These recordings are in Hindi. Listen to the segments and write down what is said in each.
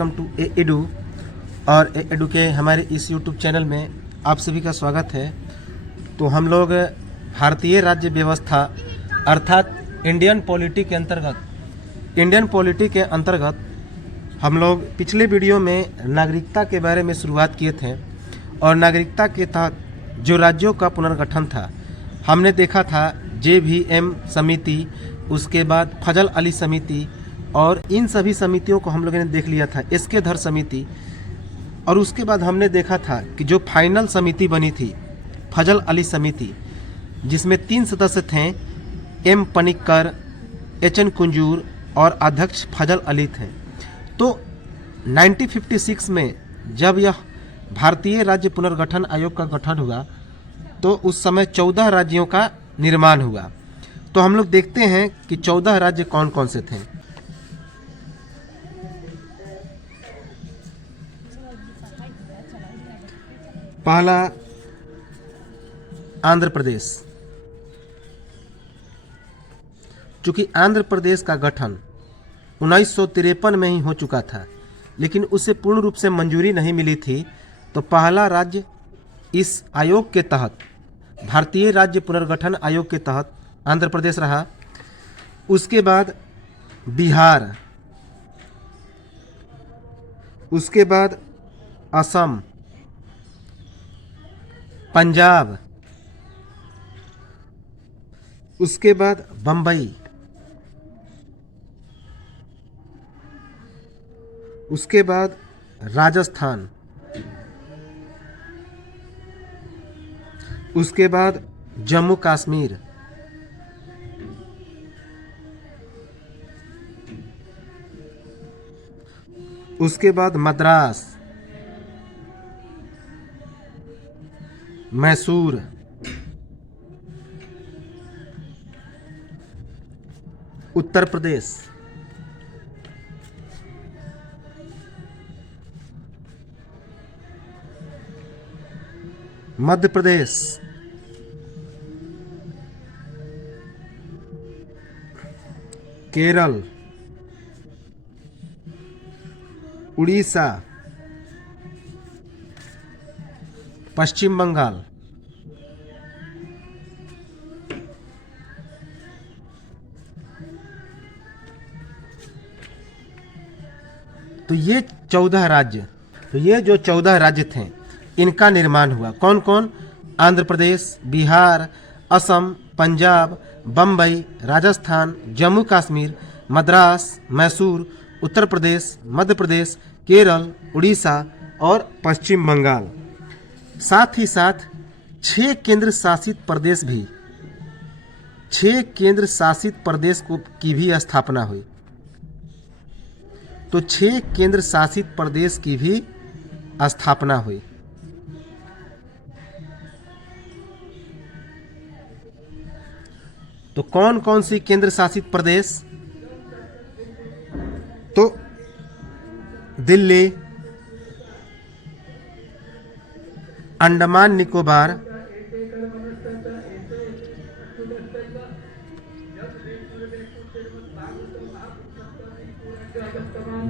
Welcome to Edu. और एडू के हमारे इस यूट्यूब चैनल में आप सभी का स्वागत है। तो हम लोग भारतीय राज्य व्यवस्था अर्थात इंडियन पॉलिटी के अंतर्गत हम लोग पिछले वीडियो में नागरिकता के बारे में शुरुआत किए थे। और नागरिकता के तहत जो राज्यों का पुनर्गठन था, हमने देखा था JVM समिति, उसके बाद फजल अली समिति, और इन सभी समितियों को हम लोगों ने देख लिया था, एसके धर समिति। और उसके बाद हमने देखा था कि जो फाइनल समिति बनी थी फजल अली समिति, जिसमें 3 सदस्य थे, M पनिक्कर, HN कुंजूर और अध्यक्ष फजल अली थे। तो 1956 में जब यह भारतीय राज्य पुनर्गठन आयोग का गठन हुआ तो उस समय 14 राज्यों का निर्माण हुआ। तो हम लोग देखते हैं कि 14 राज्य कौन कौन से थे। पहला आंध्र प्रदेश। चूंकि आंध्र प्रदेश का गठन 1953 में ही हो चुका था, लेकिन उसे पूर्ण रूप से मंजूरी नहीं मिली थी, तो पहला राज्य इस आयोग के तहत, भारतीय राज्य पुनर्गठन आयोग के तहत आंध्र प्रदेश रहा। उसके बाद बिहार, उसके बाद असम, पंजाब, उसके बाद बम्बई, उसके बाद राजस्थान, उसके बाद जम्मू कश्मीर, उसके बाद मद्रास, मैसूर, उत्तर प्रदेश, मध्य प्रदेश, केरल, उड़ीसा, पश्चिम बंगाल, तो ये 14 राज्य, तो ये जो 14 राज्य थे इनका निर्माण हुआ। कौन कौन? आंध्र प्रदेश, बिहार, असम, पंजाब, बम्बई, राजस्थान, जम्मू कश्मीर, मद्रास, मैसूर, उत्तर प्रदेश, मध्य प्रदेश, केरल, उड़ीसा और पश्चिम बंगाल। साथ ही साथ 6 केंद्र शासित प्रदेश भी, 6 केंद्र शासित प्रदेश की भी स्थापना हुई। तो 6 केंद्र शासित प्रदेश की भी स्थापना हुई। तो कौन कौन सी केंद्र शासित प्रदेश? तो दिल्ली, अंडमान निकोबार,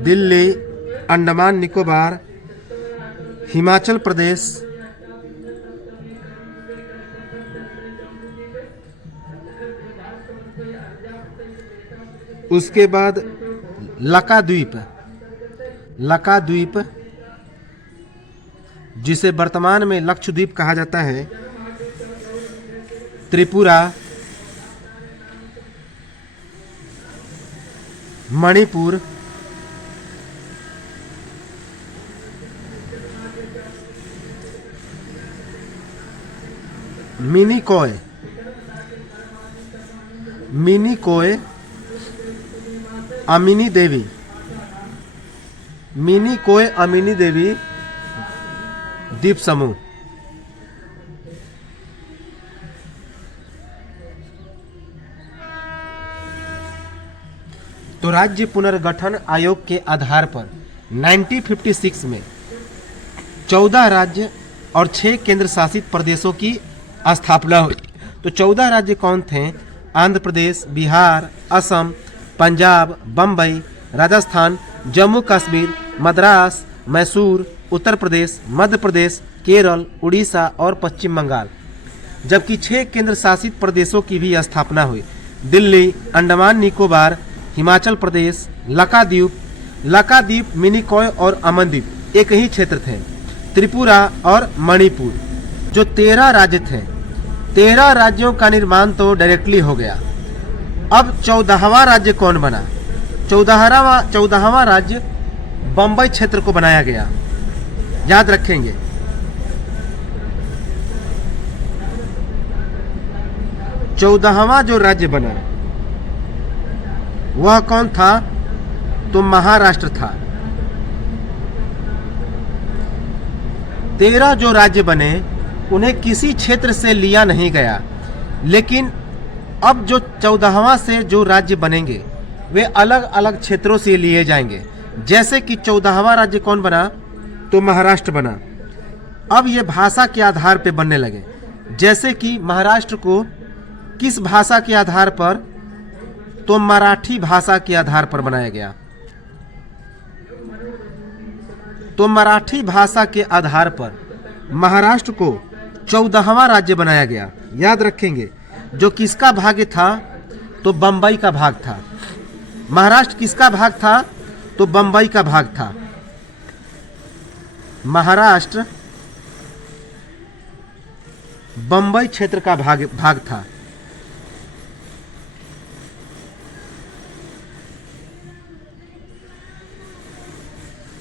दिल्ली, अंडमान निकोबार, हिमाचल प्रदेश, उसके बाद लकाद्वीप, जिसे वर्तमान में लक्षद्वीप कहा जाता है, त्रिपुरा, मणिपुर, मिनिकॉय, अमिनी देवी द्वीप समूह। तो राज्य पुनर्गठन आयोग के आधार पर 1956 में 14 राज्य और 6 केंद्र शासित प्रदेशों की स्थापना हुई। तो 14 राज्य कौन थे? आंध्र प्रदेश, बिहार, असम, पंजाब, बम्बई, राजस्थान, जम्मू कश्मीर, मद्रास, मैसूर, उत्तर प्रदेश, मध्य प्रदेश, केरल, उड़ीसा और पश्चिम बंगाल, जबकि 6 केंद्र शासित प्रदेशों की भी स्थापना हुई। दिल्ली, अंडमान निकोबार, हिमाचल प्रदेश, लक्षद्वीप, मिनिकॉय और अमनद्वीप एक ही क्षेत्र थे। त्रिपुरा और मणिपुर जो 13 राज्य थे। 13 राज्यों का निर्माण तो डायरेक्टली हो गया। अब 14वां राज्य कौन बना? 14वां राज्य बम्बई क्षेत्र को बनाया गया। याद रखेंगे। चौदहवां जो राज्य बना वह कौन था? तो महाराष्ट्र था। 13 जो राज्य बने उन्हें किसी क्षेत्र से लिया नहीं गया, लेकिन अब जो 14वां से जो राज्य बनेंगे वे अलग अलग क्षेत्रों से लिए जाएंगे। जैसे कि 14वां राज्य कौन बना? तो महाराष्ट्र बना। अब ये भाषा के आधार पर बनने लगे। जैसे कि महाराष्ट्र को किस भाषा के आधार पर? तो मराठी भाषा के आधार पर बनाया गया। तो मराठी भाषा के आधार पर महाराष्ट्र को 14वां राज्य बनाया गया। याद रखेंगे। जो किसका भाग था? तो बम्बई का भाग था। महाराष्ट्र किसका भाग था? तो बम्बई का भाग था। महाराष्ट्र बम्बई क्षेत्र का भाग था।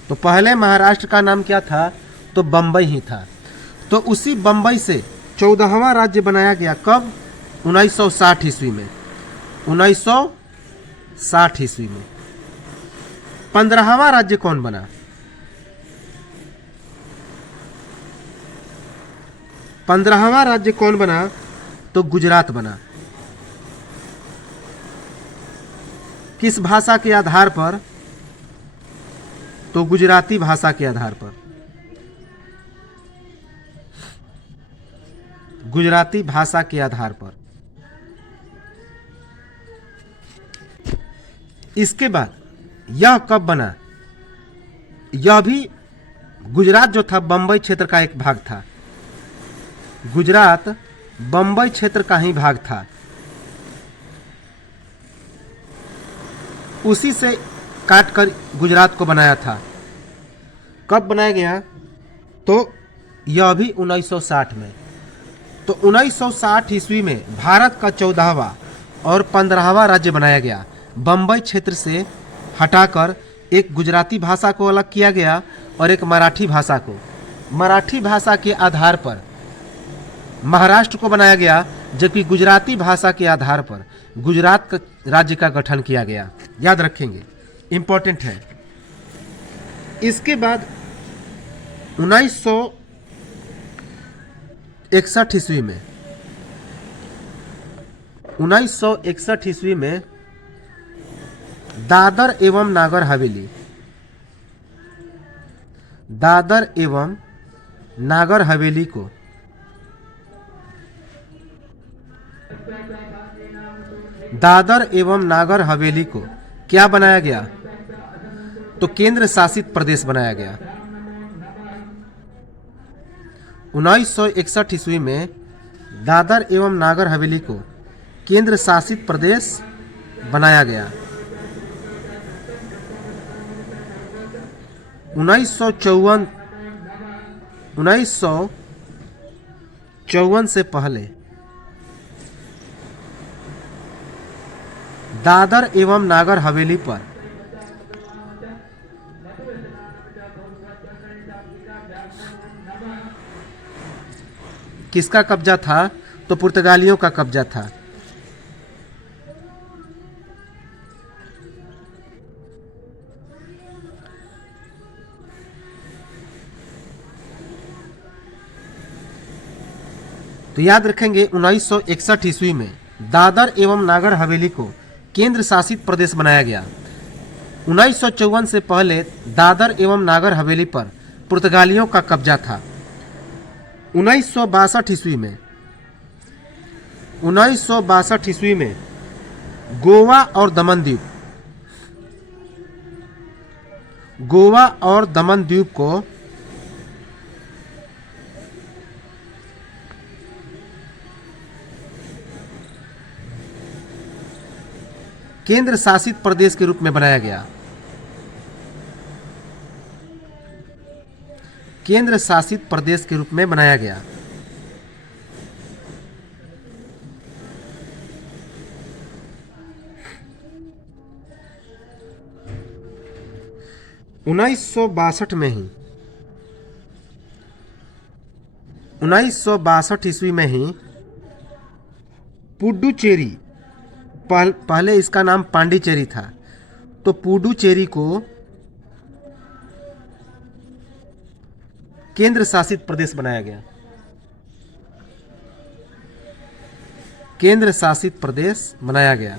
तो पहले महाराष्ट्र का नाम क्या था? तो बम्बई ही था। तो उसी बम्बई से 14वां राज्य बनाया गया। कब? 1960 ईस्वी में। 1960 ईस्वी में। 15वां राज्य कौन बना? 15वां राज्य कौन बना? तो गुजरात बना। किस भाषा के आधार पर? तो गुजराती भाषा के आधार पर। गुजराती भाषा के आधार पर। इसके बाद यह कब बना? यह भी गुजरात जो था बम्बई क्षेत्र का एक भाग था। गुजरात बम्बई क्षेत्र का ही भाग था। उसी से काटकर गुजरात को बनाया था। कब बनाया गया? तो यह भी 1960 में। तो 1960 ईस्वी में भारत का 14वां और 15वां राज्य बनाया गया। बम्बई क्षेत्र से हटाकर एक गुजराती भाषा को अलग किया गया और एक मराठी भाषा को। मराठी भाषा के आधार पर महाराष्ट्र को बनाया गया, जबकि गुजराती भाषा के आधार पर गुजरात राज्य का गठन किया गया। याद रखेंगे, इंपॉर्टेंट है। इसके बाद 1961 ईस्वी में 1961 ईस्वी में दादर एवं नागर हवेली, दादर एवं नागर हवेली को दादर एवं नागर हवेली को क्या बनाया गया? तो केंद्र शासित प्रदेश बनाया गया। 1961 ईस्वी में दादर एवं नागर हवेली को केंद्र शासित प्रदेश बनाया गया। 1954 से पहले दादर एवं नागर हवेली पर किसका कब्जा था? तो पुर्तगालियों का कब्जा था। तो याद रखेंगे 1961 ईस्वी में दादर एवं नागर हवेली को केंद्र शासित प्रदेश बनाया गया। 1954 से पहले दादर एवं नागर हवेली पर पुर्तगालियों का कब्जा था। 1962 ईस्वी में गोवा और दमन द्वीप गोवा और दमन द्वीप को केंद्र शासित प्रदेश के रूप में बनाया गया। केंद्र शासित प्रदेश के रूप में बनाया गया। उन्नीस सौ बासठ ईस्वी में ही पुडुचेरी, पहले इसका नाम पांडिचेरी था, तो पुडुचेरी को केंद्र शासित प्रदेश बनाया गया। केंद्र शासित प्रदेश बनाया गया।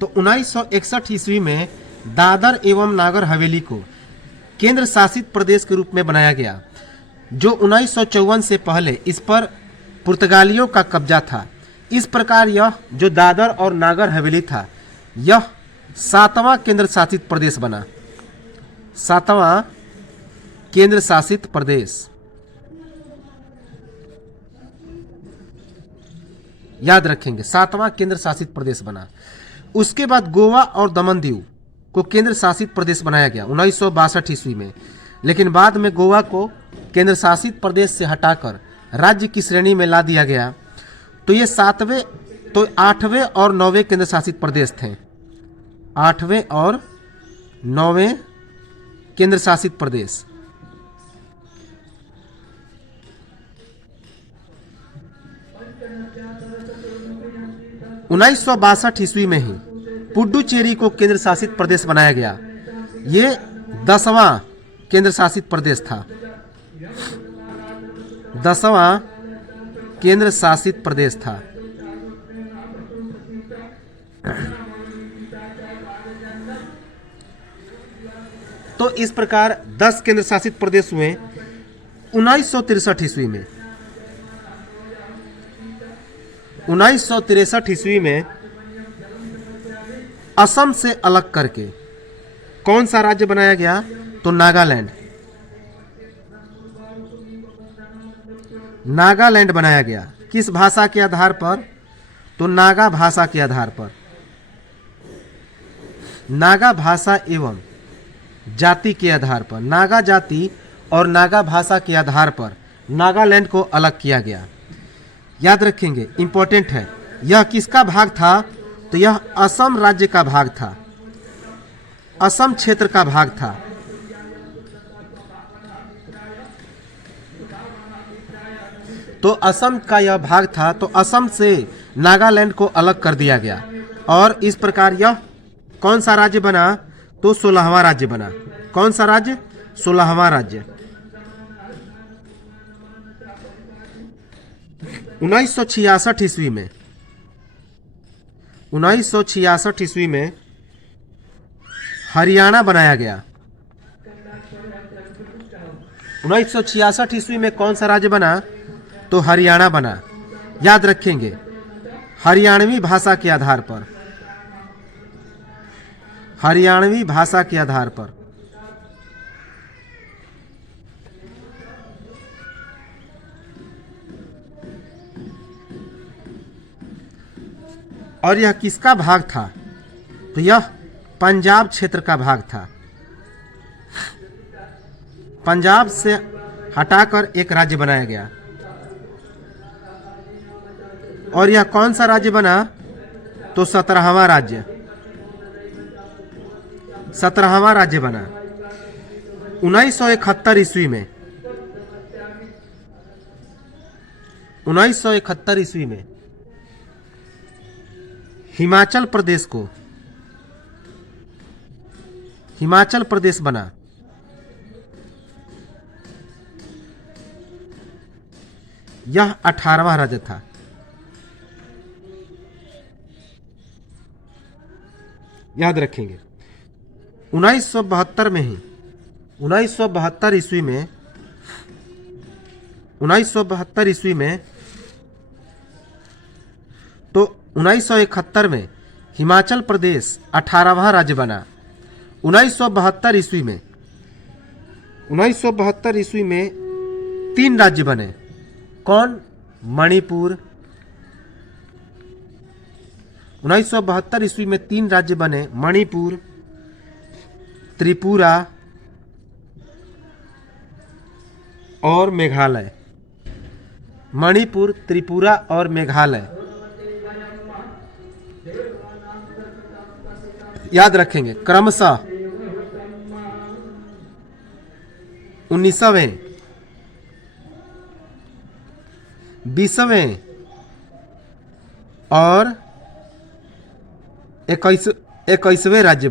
तो 1961 ईस्वी में दादर एवं नागर हवेली को केंद्र शासित प्रदेश के रूप में बनाया गया, जो 1954 से पहले इस पर पुर्तगालियों का कब्जा था। इस प्रकार यह जो दादर और नागर हवेली था, यह 7वां केंद्र शासित प्रदेश बना। 7वां केंद्र शासित प्रदेश, याद रखेंगे, 7वां केंद्र शासित प्रदेश बना। उसके बाद गोवा और दमन दीव को केंद्र शासित प्रदेश बनाया गया 1962 ईस्वी में, लेकिन बाद में गोवा को केंद्र शासित प्रदेश से हटाकर राज्य की श्रेणी में ला दिया गया। तो ये 8वें और 9वें केंद्र शासित प्रदेश थे। 8वें और 9वें केंद्र शासित प्रदेश। उन्नीस सौ 62 ईस्वी में ही पुडुचेरी को केंद्र शासित प्रदेश बनाया गया। ये 10वां केंद्र शासित प्रदेश था। 10वां केंद्र शासित प्रदेश था। तो इस प्रकार 10 केंद्र शासित प्रदेश हुए 1963 ईस्वी में। 1963 ईस्वी में असम से अलग करके कौन सा राज्य बनाया गया? तो नागालैंड। नागालैंड बनाया गया। किस भाषा के आधार पर? तो नागा भाषा के आधार पर। नागा भाषा एवं जाति के आधार पर, नागा जाति और नागा भाषा के आधार पर नागालैंड को अलग किया गया। याद रखेंगे, इंपॉर्टेंट है। यह किसका भाग था? तो यह असम राज्य का भाग था, असम क्षेत्र का भाग था। तो असम का यह भाग था, तो असम से नागालैंड को अलग कर दिया गया और इस प्रकार यह कौन सा राज्य बना? तो 16वां राज्य बना। कौन सा राज्य? 16वां राज्य। 1966 ईस्वी में 1966 ईस्वी में हरियाणा बनाया गया। 1966 ईस्वी में कौन सा राज्य बना? तो हरियाणा बना। याद रखेंगे, हरियाणवी भाषा के आधार पर, हरियाणवी भाषा के आधार पर। और यह किसका भाग था? तो यह पंजाब क्षेत्र का भाग था। पंजाब से हटाकर एक राज्य बनाया गया। और यह कौन सा राज्य बना? तो 17वां राज्य। 17वां राज्य बना 1971 ईस्वी में। 1971 ईस्वी में हिमाचल प्रदेश को, हिमाचल प्रदेश बना। यह 18वां राज्य था। याद रखेंगे, 1972 में ही, 1972 ईस्वी में 1972 ईस्वी में 1971 में हिमाचल प्रदेश 18वां राज्य बना। 1972 ईस्वी में 3 राज्य बने। कौन? मणिपुर। 1972 ईस्वी में 3 राज्य बने, मणिपुर, त्रिपुरा और मेघालय। मणिपुर, त्रिपुरा और मेघालय। याद रखेंगे क्रमशः 19वें, 20वें और 21वें राज्य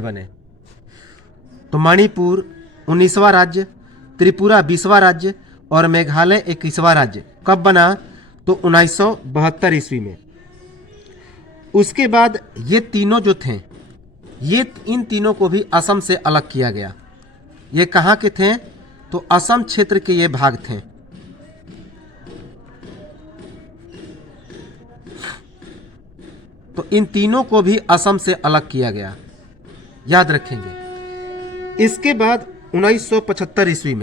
बने। तो मणिपुर 19वां राज्य, त्रिपुरा 20वां राज्य और मेघालय 21वां राज्य कब बना? तो 1972 ईस्वी में। उसके बाद ये तीनों जो थे, इन तीनों को भी असम से अलग किया गया। ये कहाँ के थे? तो असम क्षेत्र के ये भाग थे। तो इन तीनों को भी असम से अलग किया गया, याद रखेंगे। इसके बाद 1975 ईस्वी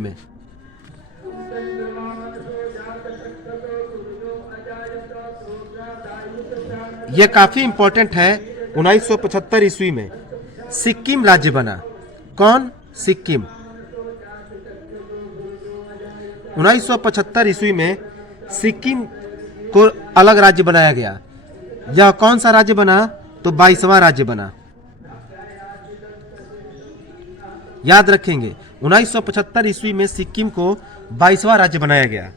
में यह काफी इंपॉर्टेंट है। 1975 ईस्वी में सिक्किम राज्य बना। कौन? सिक्किम। 1975 ईस्वी में सिक्किम को अलग राज्य बनाया गया। यह कौन सा राज्य बना? तो 22वां राज्य बना। याद रखेंगे 1975 ईस्वी में सिक्किम को 22वां राज्य बनाया गया।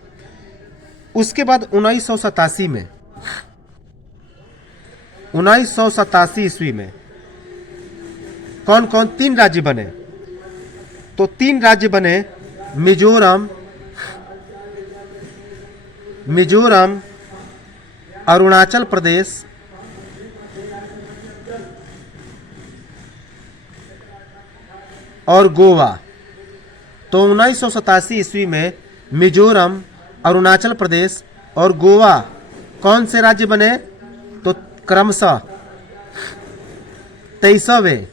उसके बाद 1987 ईस्वी में कौन कौन 3 राज्य बने? तो 3 राज्य बने, मिजोरम, अरुणाचल प्रदेश और गोवा। तो 1987 ईस्वी में मिजोरम, अरुणाचल प्रदेश और गोवा कौन से राज्य बने? तो क्रमशः 23वें,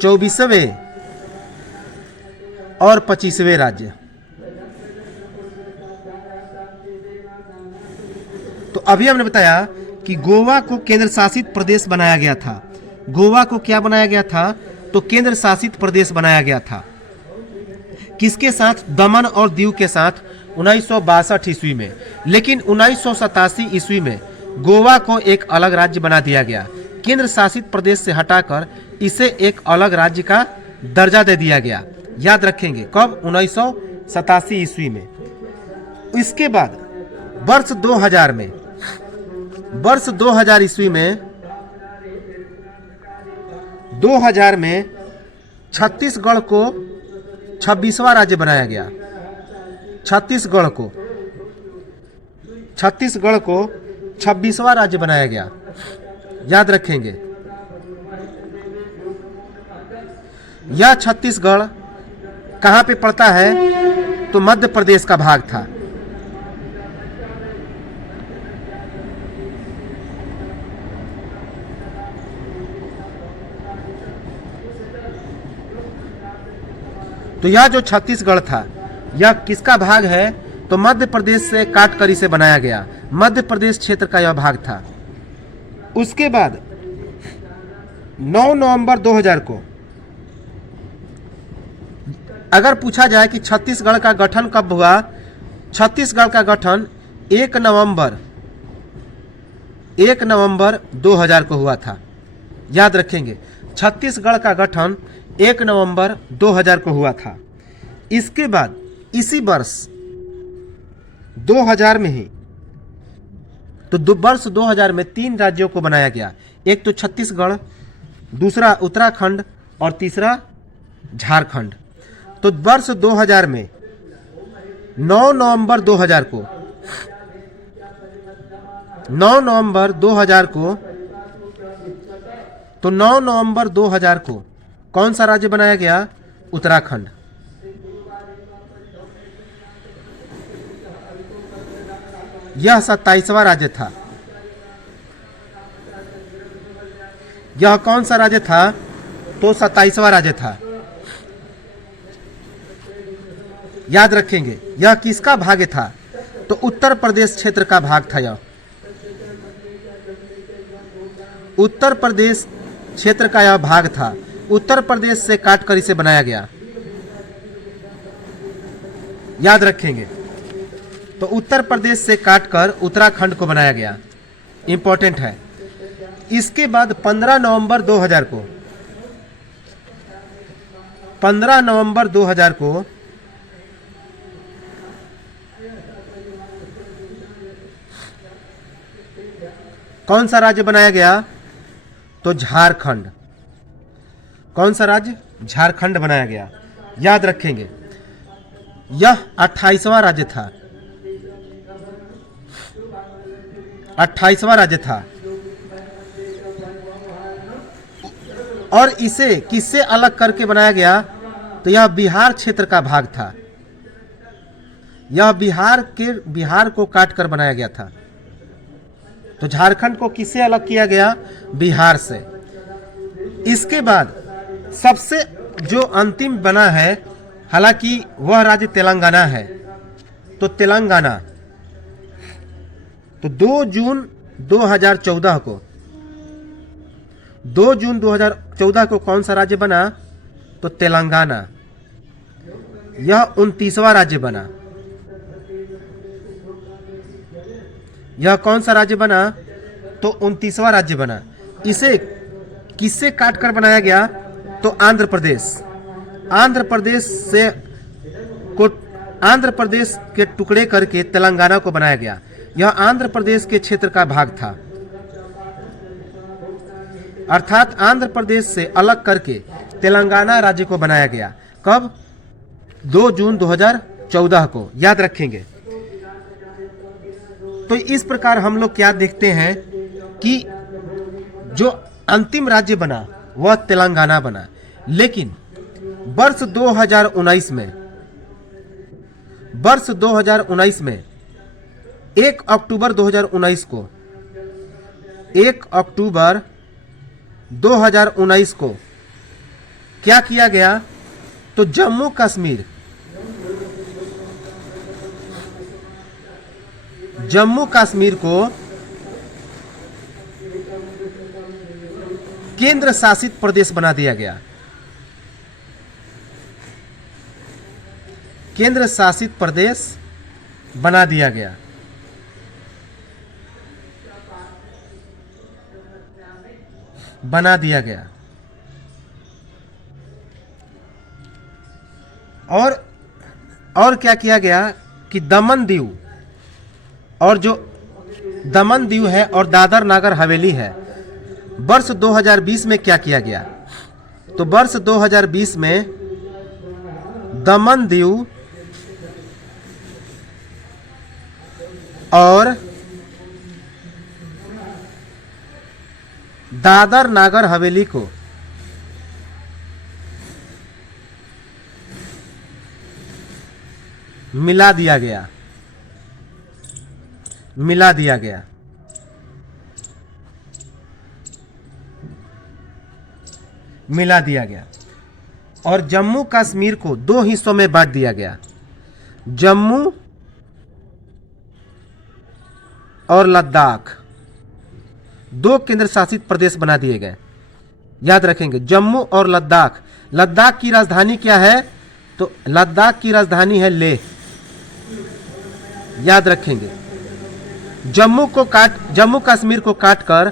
24वें और 25वें राज्य। तो अभी हमने बताया कि गोवा को केंद्र शासित प्रदेश बनाया गया था। गोवा को क्या बनाया गया था? तो केंद्र शासित प्रदेश बनाया गया था। किसके साथ? दमन और दीव के साथ 1962 ईस्वी में। लेकिन 1987 ईस्वी में गोवा को एक अलग राज्य बना दिया गया। केंद्र शासित प्रदेश से हटाकर इसे एक अलग राज्य का दर्जा दे दिया गया। याद रखेंगे कब? 1987 ईस्वी में। इसके बाद वर्ष 2000 ईस्वी में 2000 में छत्तीसगढ़ को 26वां राज्य बनाया गया। छत्तीसगढ़ को 26वां राज्य बनाया गया। याद रखेंगे यह छत्तीसगढ़ कहाँ पे पड़ता है? तो मध्य प्रदेश का भाग था। तो यह जो छत्तीसगढ़ था यह किसका भाग है? तो मध्य प्रदेश से काटकर इसे बनाया गया। मध्य प्रदेश क्षेत्र का यह भाग था। उसके बाद 9 नवंबर 2000 को अगर पूछा जाए कि छत्तीसगढ़ का गठन कब हुआ? छत्तीसगढ़ का गठन 1 नवंबर 2000 को हुआ था। याद रखेंगे छत्तीसगढ़ का गठन 1 नवंबर 2000 को हुआ था। इसके बाद इसी वर्ष 2000 में ही तो वर्ष 2000 में 3 राज्यों को बनाया गया। एक तो छत्तीसगढ़, दूसरा उत्तराखंड और तीसरा झारखंड। तो वर्ष 2000 में 9 नवंबर 2000 को तो 9 नवंबर 2000 को कौन सा राज्य बनाया गया? उत्तराखंड। यह 27वां राज्य था। यह कौन सा राज्य था? तो 27वां राज्य था। याद रखेंगे। यह किसका भाग था? तो उत्तर प्रदेश क्षेत्र का भाग था। यह उत्तर प्रदेश क्षेत्र का यह भाग था। उत्तर प्रदेश से काटकर इसे बनाया गया। याद रखेंगे। तो उत्तर प्रदेश से काटकर उत्तराखंड को बनाया गया। इंपॉर्टेंट है। इसके बाद 15 नवंबर 2000 को 15 नवंबर 2000 को कौन सा राज्य बनाया गया? तो झारखंड। कौन सा राज्य? झारखंड बनाया गया। याद रखेंगे। यह 28वां राज्य था। 28वां राज्य था। और इसे किससे अलग करके बनाया गया? तो यह बिहार क्षेत्र का भाग था। यह बिहार को काटकर बनाया गया था। तो झारखंड को किससे अलग किया गया? बिहार से। इसके बाद सबसे जो अंतिम बना है, हालांकि वह राज्य तेलंगाना है, तो तेलंगाना। तो 2 जून 2014 को 2 जून 2014 को कौन सा राज्य बना? तो तेलंगाना। यह 29वां राज्य बना। यह कौन सा राज्य बना? तो 29वां राज्य बना। इसे किससे काटकर बनाया गया? तो आंध्र प्रदेश। आंध्र प्रदेश के टुकड़े करके तेलंगाना को बनाया गया। यह आंध्र प्रदेश के क्षेत्र का भाग था। अर्थात आंध्र प्रदेश से अलग करके तेलंगाना राज्य को बनाया गया। कब? 2 जून 2014 को। याद रखेंगे। तो इस प्रकार हम लोग क्या देखते हैं कि जो अंतिम राज्य बना वह तेलंगाना बना। लेकिन वर्ष 2019 में 1 अक्टूबर 2019 को 1 अक्टूबर 2019 को क्या किया गया? तो जम्मू कश्मीर को केंद्र शासित प्रदेश बना दिया गया। केंद्र शासित प्रदेश बना दिया गया। और क्या किया गया कि दमन दीव और जो दमन दीव है और दादर नागर हवेली है, वर्ष 2020 में क्या किया गया? तो वर्ष 2020 में दमन दीव और दादर नागर हवेली को मिला दिया गया। और जम्मू कश्मीर को 2 हिस्सों में बांट दिया गया। जम्मू और लद्दाख 2 केंद्र शासित प्रदेश बना दिए गए। याद रखेंगे। जम्मू और लद्दाख। लद्दाख की राजधानी क्या है? तो लद्दाख की राजधानी है लेह। याद रखेंगे। जम्मू कश्मीर को काटकर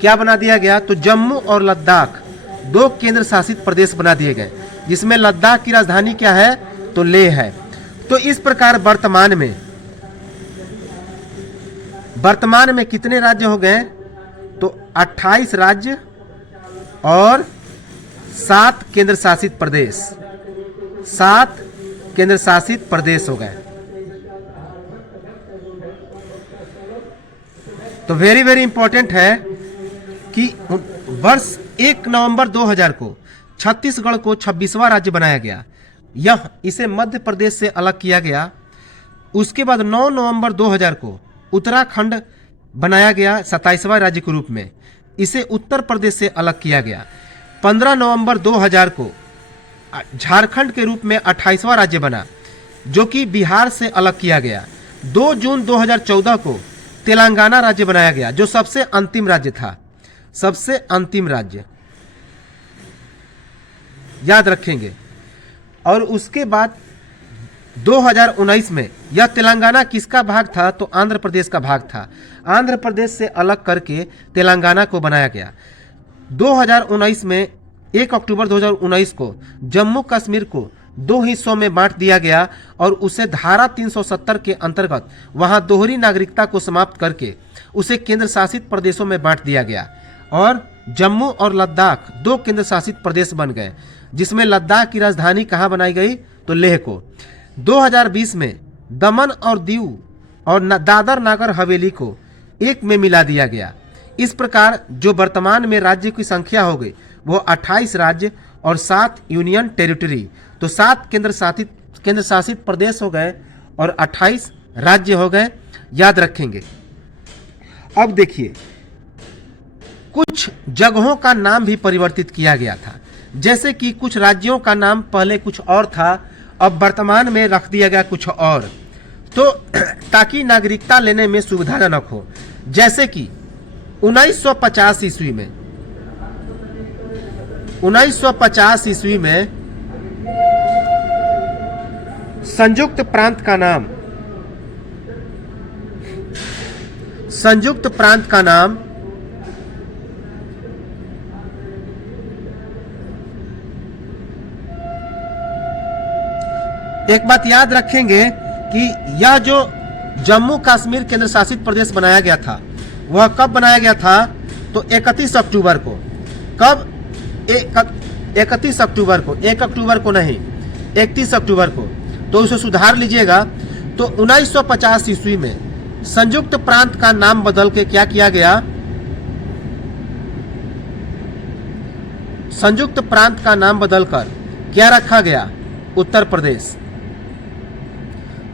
क्या बना दिया गया? तो जम्मू और लद्दाख 2 केंद्र शासित प्रदेश बना दिए गए, जिसमें लद्दाख की राजधानी क्या है? तो लेह है। तो इस प्रकार वर्तमान में कितने राज्य हो गए? तो 28 राज्य और 7 केंद्र शासित प्रदेश। 7 केंद्र शासित प्रदेश हो गए। तो वेरी इंपॉर्टेंट है कि वर्ष 1 नवंबर 2000 को छत्तीसगढ़ को 26वां राज्य बनाया गया, यह इसे मध्य प्रदेश से अलग किया गया। उसके बाद 9 नवंबर 2000 को उत्तराखंड बनाया गया 27वां राज्य के रूप में, इसे उत्तर प्रदेश से अलग किया गया। 15 नवंबर 2000 को झारखंड के रूप में 28वां राज्य बना, जो कि बिहार से अलग किया गया। 2 जून 2014 को तेलंगाना राज्य बनाया गया, जो सबसे अंतिम राज्य था, सबसे अंतिम राज्य, याद रखेंगे। और उसके बाद 2019 में यह तेलंगाना किसका भाग था? तो आंध्र प्रदेश का भाग था। आंध्र प्रदेश से अलग करके तेलंगाना को बनाया गया। 2019 में 1 अक्टूबर 2019 को जम्मू कश्मीर को 2 हिस्सों में बांट दिया गया और उसे धारा 370 के अंतर्गत वहां दोहरी नागरिकता को समाप्त करके उसे केंद्र शासित प्रदेशों में बांट दिया गया और जम्मू और लद्दाख 2 केंद्र शासित प्रदेश बन गए, जिसमें लद्दाख की राजधानी कहाँ बनाई गई? तो लेह को। 2020 में दमन और दीव और दादर नागर हवेली को एक में मिला दिया गया। इस प्रकार जो वर्तमान में राज्य की संख्या हो गई वो 28 राज्य और 7 यूनियन टेरिटरी, तो 7 केंद्र शासित प्रदेश हो गए और 28 राज्य हो गए, याद रखेंगे। अब देखिए, कुछ जगहों का नाम भी परिवर्तित किया गया था, जैसे कि कुछ राज्यों का नाम पहले कुछ और था, अब वर्तमान में रख दिया गया कुछ और, तो ताकि नागरिकता लेने में सुविधाजनक हो। जैसे कि 1950 ईस्वी में 1950 ईस्वी में संयुक्त प्रांत का नाम एक बात याद रखेंगे कि यह जो जम्मू कश्मीर केंद्र शासित प्रदेश बनाया गया था वह कब बनाया गया था? तो 31 अक्टूबर को। कब? 31 अक्टूबर को, 1 अक्टूबर को नहीं, 31 अक्टूबर को, तो उसे सुधार लीजिएगा। तो 1950 ईस्वी में संयुक्त प्रांत का नाम बदल के क्या किया गया? संयुक्त प्रांत का नाम बदलकर क्या रखा गया? उत्तर प्रदेश।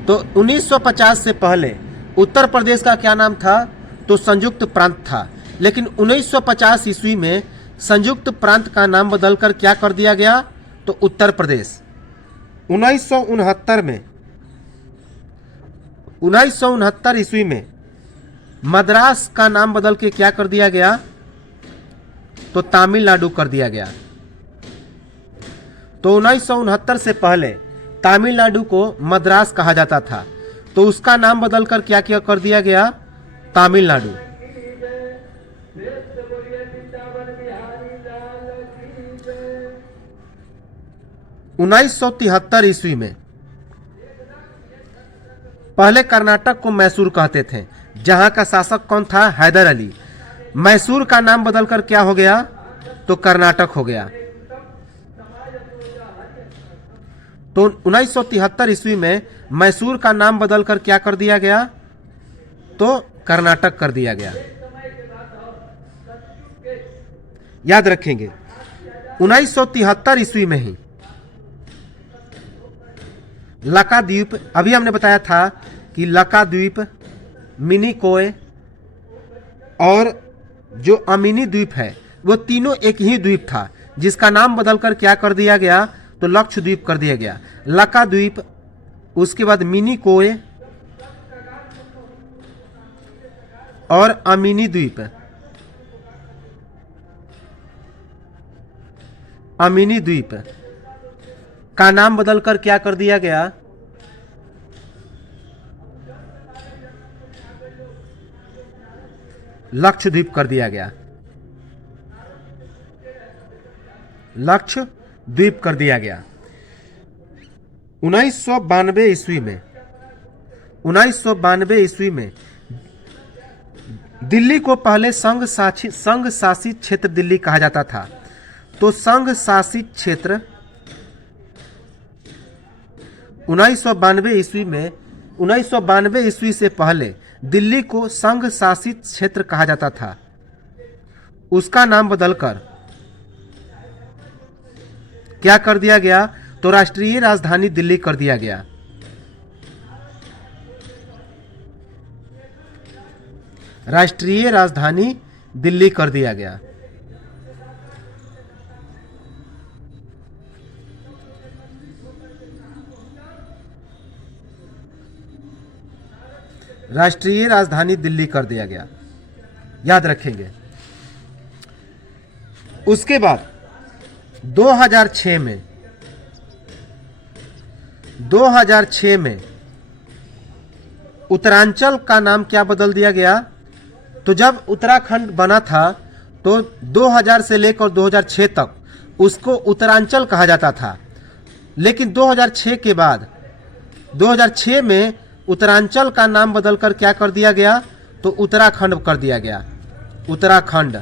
तो 1950 से पहले उत्तर प्रदेश का क्या नाम था? तो संयुक्त प्रांत था, लेकिन 1950 ईस्वी में संयुक्त प्रांत का नाम बदलकर क्या कर दिया गया? तो उत्तर प्रदेश। 1969 ईस्वी में मद्रास का नाम बदल के क्या कर दिया गया? तो तमिलनाडु कर दिया गया। तो 1969 से पहले तमिलनाडु को मद्रास कहा जाता था, तो उसका नाम बदलकर क्या क्या कर दिया गया? तमिलनाडु। 1973 ईस्वी में पहले कर्नाटक को मैसूर कहते थे, जहां का शासक कौन था? हैदर अली। मैसूर का नाम बदलकर क्या हो गया? तो कर्नाटक हो गया। तो 1973 ईस्वी में मैसूर का नाम बदलकर क्या कर दिया गया? तो कर्नाटक कर दिया गया, याद रखेंगे। 1973 ईस्वी में ही लकाद्वीप, अभी हमने बताया था कि लकाद्वीप, मिनिकोय और जो अमीनी द्वीप है वो तीनों एक ही द्वीप था, जिसका नाम बदलकर क्या कर दिया गया? तो लक्षद्वीप कर दिया गया। लकाद्वीप, उसके बाद मिनिकोय और अमीनी द्वीप। अमीनी द्वीप का नाम बदलकर क्या कर दिया गया? लक्षद्वीप कर दिया गया। लक्षद्वीप कर दिया गया। 1992 ईस्वी में दिल्ली को पहले संघ शासित क्षेत्र दिल्ली कहा जाता था। तो संघ शासित क्षेत्र 1992 ईस्वी से पहले दिल्ली को संघ शासित क्षेत्र कहा जाता था। उसका नाम बदलकर क्या कर दिया गया? तो राष्ट्रीय राजधानी दिल्ली कर दिया गया। राष्ट्रीय राजधानी दिल्ली कर दिया गया। राष्ट्रीय राजधानी दिल्ली कर दिया गया, याद रखेंगे। उसके बाद 2006 में उत्तरांचल का नाम क्या बदल दिया गया? तो जब उत्तराखंड बना था तो 2000 से लेकर 2006 तक उसको उत्तरांचल कहा जाता था, लेकिन 2006 के बाद 2006 में उत्तरांचल का नाम बदलकर क्या कर दिया गया? तो उत्तराखंड कर दिया गया। उत्तराखंड।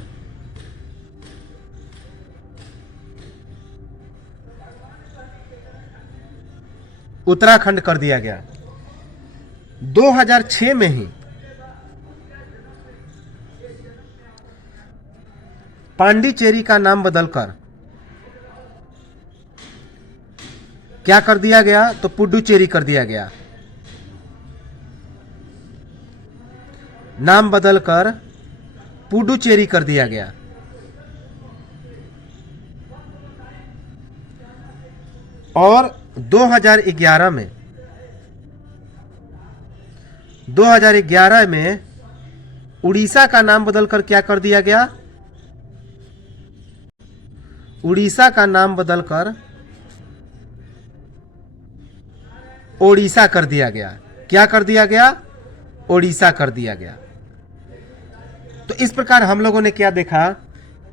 उत्तराखंड कर दिया गया। 2006 में ही पांडिचेरी का नाम बदलकर क्या कर दिया गया? तो पुडुचेरी कर दिया गया। नाम बदलकर पुडुचेरी कर दिया गया। और 2011 में उड़ीसा का नाम बदलकर क्या कर दिया गया? उड़ीसा का नाम बदलकर ओडिशा कर दिया गया। क्या कर दिया गया? ओडिशा कर दिया गया। तो इस प्रकार हम लोगों ने क्या देखा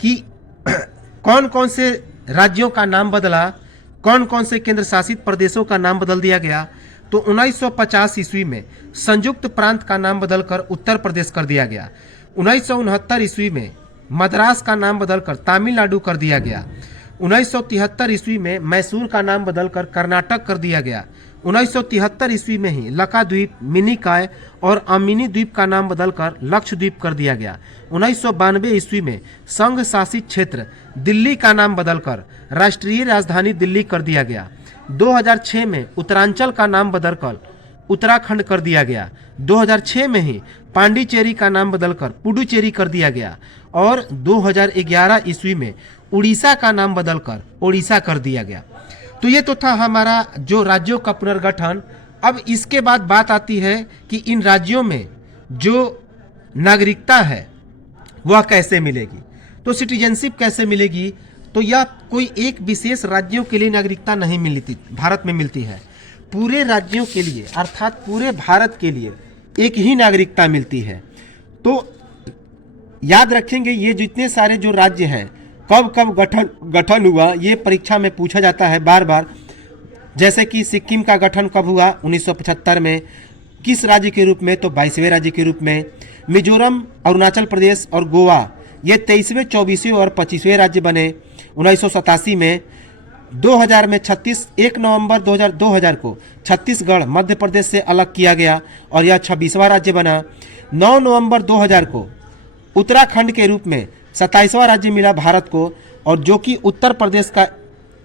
कि कौन कौन से राज्यों का नाम बदला, कौन कौन से केंद्र शासित प्रदेशों का नाम बदल दिया गया। तो 1950 ईस्वी में संयुक्त प्रांत का नाम बदलकर उत्तर प्रदेश कर दिया गया। 1969 ईस्वी में मद्रास का नाम बदलकर तमिलनाडु कर दिया गया। 1973 ईस्वी में मैसूर का नाम बदलकर कर्नाटक कर दिया गया। 1973 ईस्वी में ही लक्षद्वीप, मिनिकॉय और अमिनी द्वीप का नाम बदलकर लक्षद्वीप कर दिया गया। 1992 ईस्वी में संघ शासित क्षेत्र दिल्ली का नाम बदलकर राष्ट्रीय राजधानी दिल्ली कर दिया गया। 2006 में उत्तरांचल का नाम बदलकर उत्तराखंड कर दिया गया। 2006 में ही पांडिचेरी का नाम बदलकर पुडुचेरी कर दिया गया। और 2011 ईस्वी में उड़ीसा का नाम बदलकर ओडिशा कर दिया गया। तो ये तो था हमारा जो राज्यों का पुनर्गठन। अब इसके बाद बात आती है कि इन राज्यों में जो नागरिकता है वह कैसे मिलेगी। तो सिटीजनशिप कैसे मिलेगी? तो यह कोई एक विशेष राज्यों के लिए नागरिकता नहीं मिलती, भारत में मिलती है। पूरे राज्यों के लिए अर्थात पूरे भारत के लिए एक ही नागरिकता मिलती है। तो याद रखेंगे ये जितने सारे जो राज्य हैं कब कब गठन हुआ, ये परीक्षा में पूछा जाता है बार बार। जैसे कि सिक्किम का गठन कब हुआ? 1975 में। किस राज्य के रूप में? तो 22वें राज्य के रूप में। मिजोरम, अरुणाचल प्रदेश और गोवा ये 23वें, 24वें और 25वें राज्य बने 1987 में। 2000 में 1 नवंबर 2000 को छत्तीसगढ़ मध्य प्रदेश से अलग किया गया और यह 26वां राज्य बना। 9 नवंबर 2000 को उत्तराखंड के रूप में 27वां राज्य मिला भारत को, और जो कि उत्तर प्रदेश का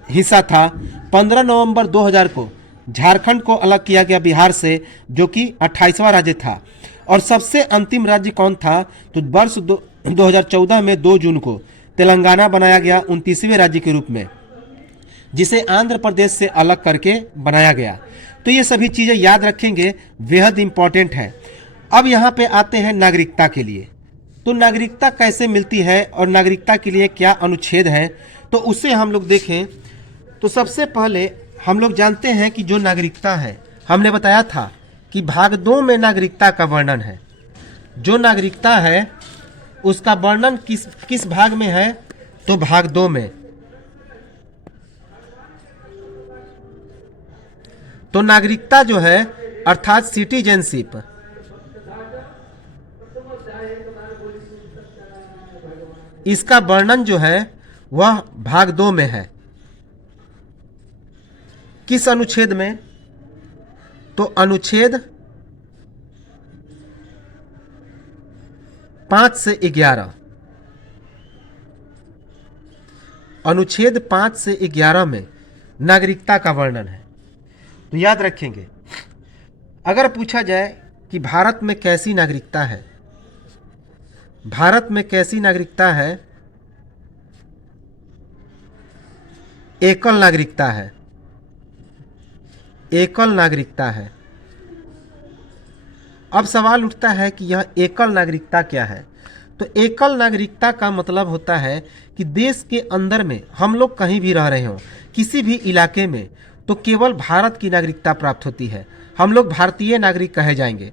हिस्सा था। 15 नवंबर 2000 को झारखंड को अलग किया गया बिहार से, जो कि 28वां राज्य था। और सबसे अंतिम राज्य कौन था? तो वर्ष 2014 में 2 जून को तेलंगाना बनाया गया 29वें राज्य के रूप में, जिसे आंध्र प्रदेश से अलग करके बनाया गया। तो ये सभी चीज़ें याद रखेंगे, बेहद इंपॉर्टेंट है। अब यहाँ पे आते हैं नागरिकता के लिए। तो नागरिकता कैसे मिलती है और नागरिकता के लिए क्या अनुच्छेद है, तो उसे हम लोग देखें। तो सबसे पहले हम लोग जानते हैं कि जो नागरिकता है, हमने बताया था कि भाग 2 में नागरिकता का वर्णन है। जो नागरिकता है उसका वर्णन किस भाग में है? तो भाग 2 में। तो नागरिकता जो है अर्थात सिटीजनशिप, इसका वर्णन जो है वह भाग 2 में है। किस अनुच्छेद में? तो अनुच्छेद 5 से 11। अनुच्छेद 5 से 11 में नागरिकता का वर्णन है। तो याद रखेंगे, अगर पूछा जाए कि भारत में कैसी नागरिकता है, भारत में कैसी नागरिकता है, एकल नागरिकता है, एकल नागरिकता है। अब सवाल उठता है कि यह एकल नागरिकता क्या है। तो एकल नागरिकता का मतलब होता है कि देश के अंदर में हम लोग कहीं भी रह रहे हों, किसी भी इलाके में, तो केवल भारत की नागरिकता प्राप्त होती है, हम लोग भारतीय नागरिक कहे जाएंगे।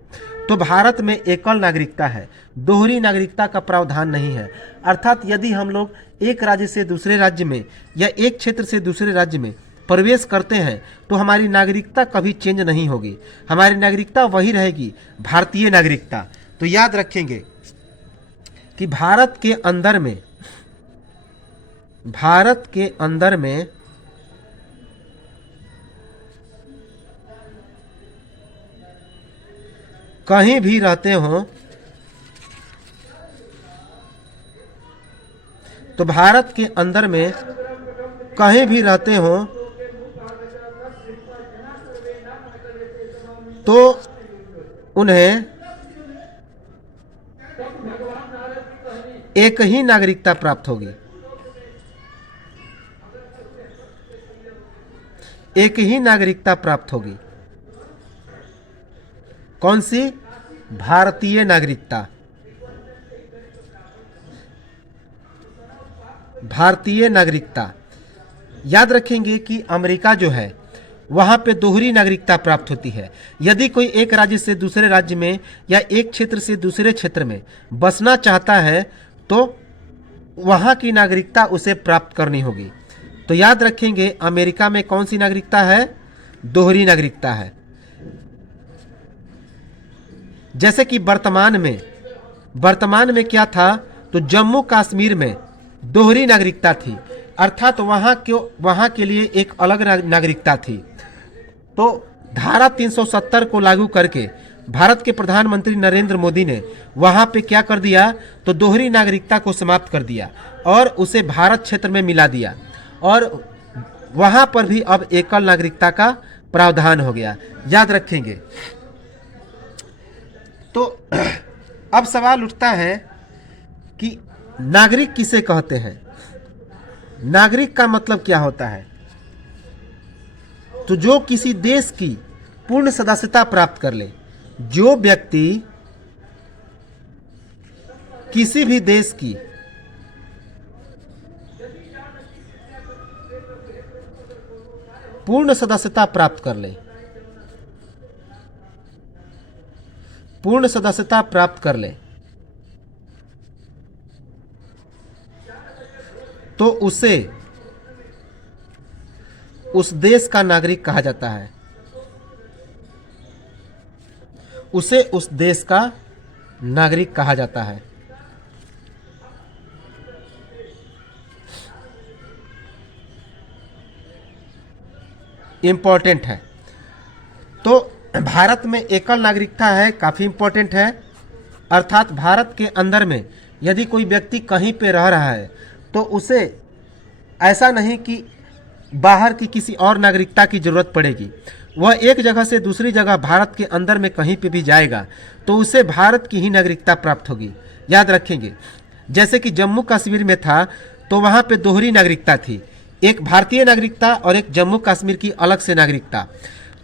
तो भारत में एकल नागरिकता है, दोहरी नागरिकता का प्रावधान नहीं है। अर्थात यदि हम लोग एक राज्य से दूसरे राज्य में या एक क्षेत्र से दूसरे राज्य में प्रवेश करते हैं तो हमारी नागरिकता कभी चेंज नहीं होगी, हमारी नागरिकता वही रहेगी, भारतीय नागरिकता। तो याद रखेंगे कि भारत के अंदर में कहीं भी रहते हो तो भारत के अंदर में कहीं भी रहते हो तो उन्हें एक ही नागरिकता प्राप्त होगी, एक ही नागरिकता प्राप्त होगी। कौन सी? भारतीय नागरिकता, भारतीय नागरिकता। याद रखेंगे कि अमेरिका जो है वहाँ पे दोहरी नागरिकता प्राप्त होती है। यदि कोई एक राज्य से दूसरे राज्य में या एक क्षेत्र से दूसरे क्षेत्र में बसना चाहता है तो वहाँ की नागरिकता उसे प्राप्त करनी होगी। तो याद रखेंगे अमेरिका में कौन सी नागरिकता है? दोहरी नागरिकता है। जैसे कि वर्तमान में क्या था, तो जम्मू कश्मीर में दोहरी नागरिकता थी, अर्थात वहाँ के लिए एक अलग नागरिकता थी। तो धारा 370 को लागू करके भारत के प्रधानमंत्री नरेंद्र मोदी ने वहाँ पे क्या कर दिया, तो दोहरी नागरिकता को समाप्त कर दिया और उसे भारत क्षेत्र में मिला दिया, और वहाँ पर भी अब एकल नागरिकता का प्रावधान हो गया। याद रखेंगे। तो अब सवाल उठता है कि नागरिक किसे कहते हैं, नागरिक का मतलब क्या होता है? तो जो किसी देश की पूर्ण सदस्यता प्राप्त कर ले, जो व्यक्ति किसी भी देश की पूर्ण सदस्यता प्राप्त कर ले, पूर्ण सदस्यता प्राप्त कर ले, तो उसे उस देश का नागरिक कहा जाता है, उसे उस देश का नागरिक कहा जाता है। इंपॉर्टेंट है। तो भारत में एकल नागरिकता है, काफ़ी इंपॉर्टेंट है। अर्थात भारत के अंदर में यदि कोई व्यक्ति कहीं पे रह रहा है तो उसे ऐसा नहीं कि बाहर की किसी और नागरिकता की ज़रूरत पड़ेगी, वह एक जगह से दूसरी जगह भारत के अंदर में कहीं पे भी जाएगा तो उसे भारत की ही नागरिकता प्राप्त होगी। याद रखेंगे। जैसे कि जम्मू कश्मीर में था तो वहाँ पे दोहरी नागरिकता थी, एक भारतीय नागरिकता और एक जम्मू कश्मीर की अलग से नागरिकता।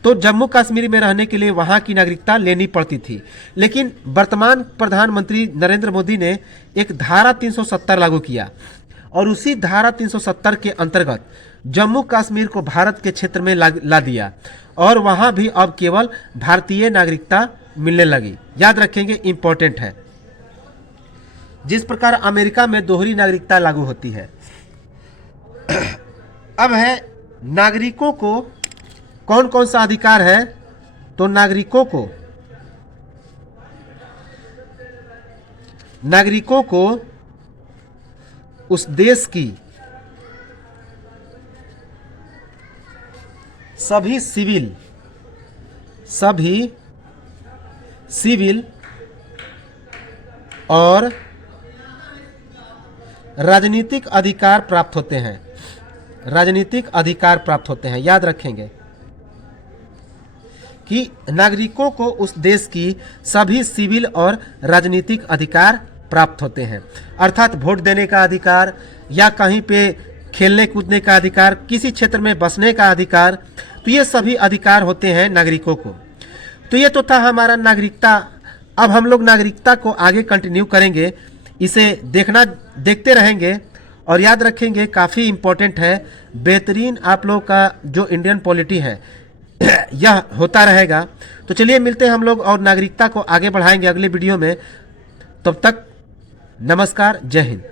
तो जम्मू कश्मीर में रहने के लिए वहाँ की नागरिकता लेनी पड़ती थी, लेकिन वर्तमान प्रधानमंत्री नरेंद्र मोदी ने एक धारा 370 लागू किया और उसी धारा 370 के अंतर्गत जम्मू कश्मीर को भारत के क्षेत्र में ला दिया और वहाँ भी अब केवल भारतीय नागरिकता मिलने लगी। याद रखेंगे, इम्पोर्टेंट है। जिस प्रकार अमेरिका में दोहरी नागरिकता लागू होती है। अब है नागरिकों को कौन कौन सा अधिकार है, तो नागरिकों को उस देश की सभी सिविल और राजनीतिक अधिकार प्राप्त होते हैं। राजनीतिक अधिकार प्राप्त होते हैं। याद रखेंगे कि नागरिकों को उस देश की सभी सिविल और राजनीतिक अधिकार प्राप्त होते हैं, अर्थात वोट देने का अधिकार या कहीं पे खेलने कूदने का अधिकार, किसी क्षेत्र में बसने का अधिकार, तो ये सभी अधिकार होते हैं नागरिकों को। तो ये तो था हमारा नागरिकता। अब हम लोग नागरिकता को आगे कंटिन्यू करेंगे, इसे देखते रहेंगे और याद रखेंगे काफ़ी इम्पोर्टेंट है, बेहतरीन आप लोग का जो इंडियन पॉलिटी है यह होता रहेगा। तो चलिए मिलते हैं हम लोग और नागरिकता को आगे बढ़ाएंगे अगले वीडियो में। तब तक नमस्कार, जय हिंद।